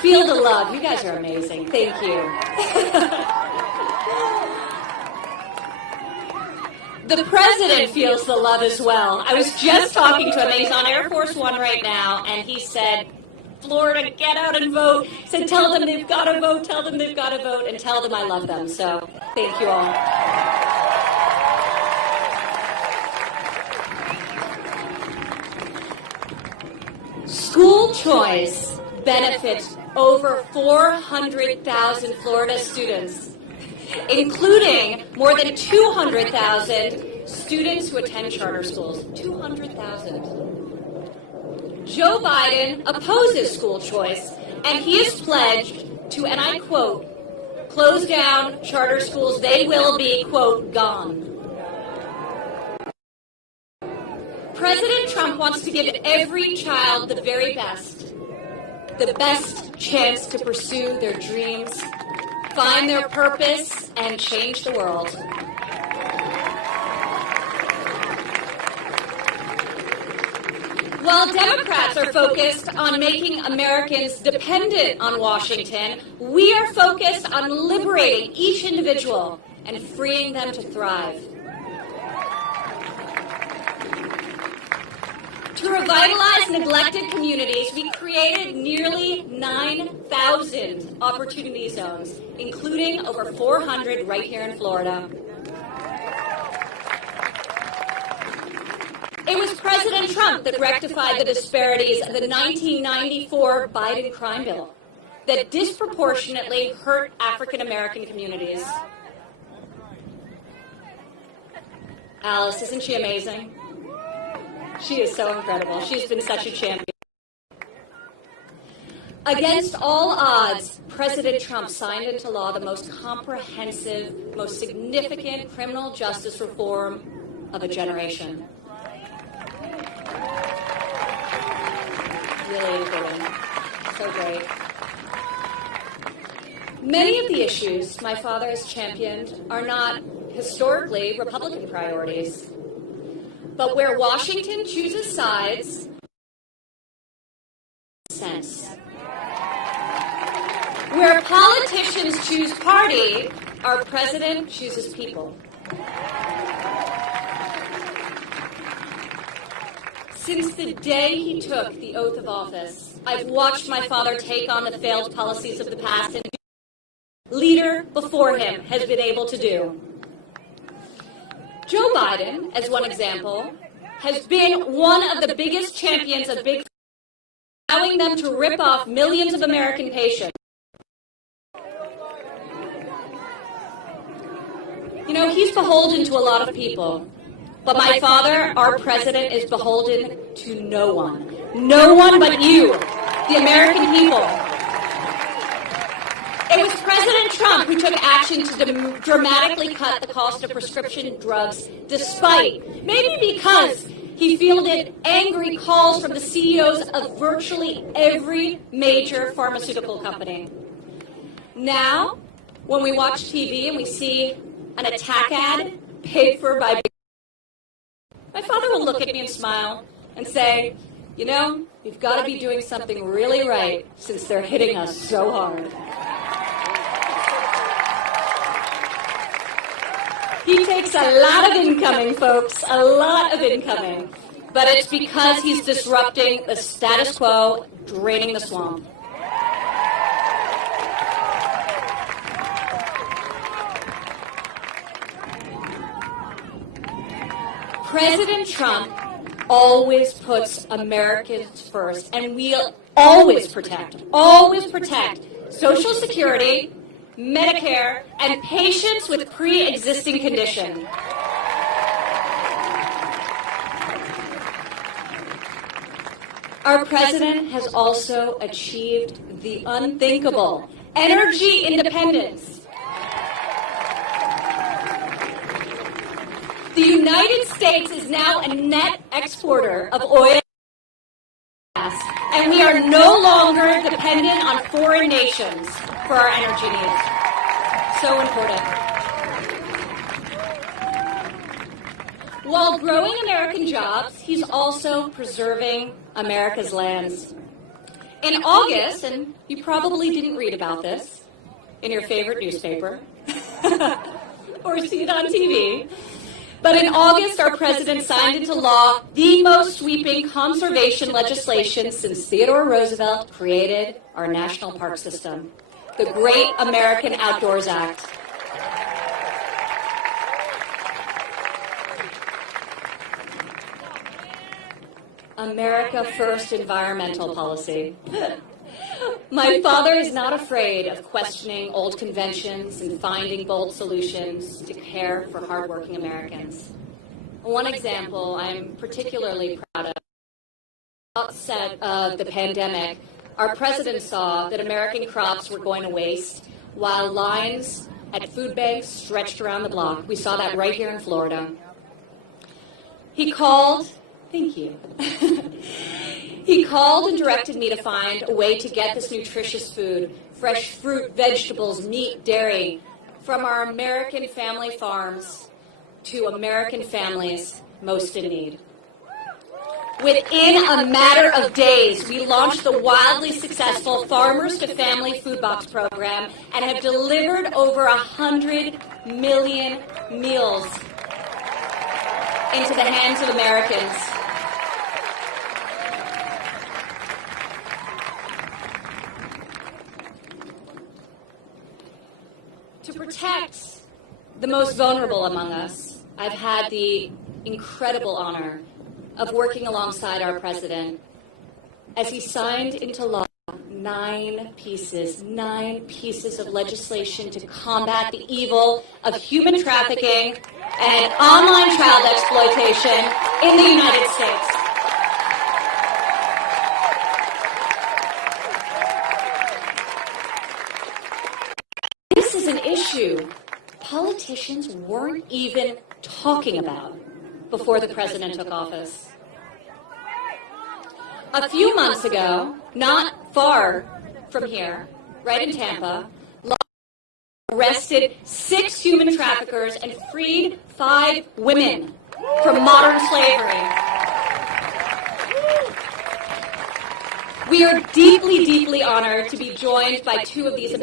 Feel the love. You guys are amazing. Thank you. The president feels the love as well. I was just talking to him. He's on Air Force One right now, and he said, Florida, get out and vote. He said, tell them they've got to vote, tell them they've got to vote, and tell them I love them. So thank you all. School choice benefits over 400,000 Florida students, including more than 200,000 students who attend charter schools. 200,000. Joe Biden opposes school choice, and he has pledged to, and I quote, close down charter schools. They will be, quote, gone. President Trump wants to give every child the very best, the best chance to pursue their dreams, find their purpose, and change the world. While Democrats are focused on making Americans dependent on Washington, we are focused on liberating each individual and freeing them to thrive. To revitalize neglected communities, we created nearly 9,000 opportunity zones, including over 400 right here in Florida. It was President Trump that rectified the disparities of the 1994 Biden crime bill that disproportionately hurt African American communities. Alice, isn't she amazing? She is so incredible. She's been such a champion. Against all odds, President Trump signed into law the most comprehensive, most significant criminal justice reform of a generation. Really important. So great. Many of the issues my father has championed are not historically Republican priorities. But where Washington chooses sides, sense. Where politicians choose party, our president chooses people. Since the day he took the oath of office, I've watched my father take on the failed policies of the past and no leader before him has been able to do. Joe Biden, as one example, has been one of the biggest champions of big, allowing them to rip off millions of American patients. You know, he's beholden to a lot of people, but my father, our president, is beholden to no one. No one but you, the American people. It was President Trump who took action to dramatically cut the cost of prescription drugs, despite, maybe because he fielded angry calls from the CEOs of virtually every major pharmaceutical company. Now, when we watch TV and we see an attack ad paid for by my father will look at me and smile and say, you know, we've got to be doing something really right since they're hitting us so hard. He takes a lot of incoming, folks, a lot of incoming. But it's because he's disrupting the status quo, draining the swamp. President Trump always puts Americans first, and we'll always protect Social Security, Medicare, and patients with pre-existing condition. Our president has also achieved the unthinkable, energy independence. The United States is now a net exporter of oil and gas, and we are no longer dependent on foreign nations for our energy needs. So important. While growing American jobs, he's also preserving America's lands. In August, and you probably didn't read about this in your favorite newspaper or see it on TV, but in August, our president signed into law the most sweeping conservation legislation since Theodore Roosevelt created our national park system, the Great American Outdoors Act. America First environmental policy. My father is not afraid of questioning old conventions and finding bold solutions to care for hardworking Americans. One example I'm particularly proud of, at the outset of the pandemic, our president saw that American crops were going to waste while lines at food banks stretched around the block. We saw that right here in Florida. He called, thank you. He called and directed me to find a way to get this nutritious food, fresh fruit, vegetables, meat, dairy, from our American family farms to American families most in need. Within a matter of days, we launched the wildly successful Farmers to Family Food Box program and have delivered over 100 million meals into the hands of Americans. To protect the most vulnerable among us, I've had the incredible honor of working alongside our president as he signed into law nine pieces of legislation to combat the evil of human trafficking and online child exploitation in the United States. This is an issue politicians weren't even talking about before the president took office. A few months ago, not far from here, right in Tampa, law arrested 6 human traffickers and freed 5 women from modern slavery. We are deeply, deeply honored to be joined by 2 of these amazing